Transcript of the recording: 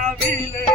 நிலாவிலே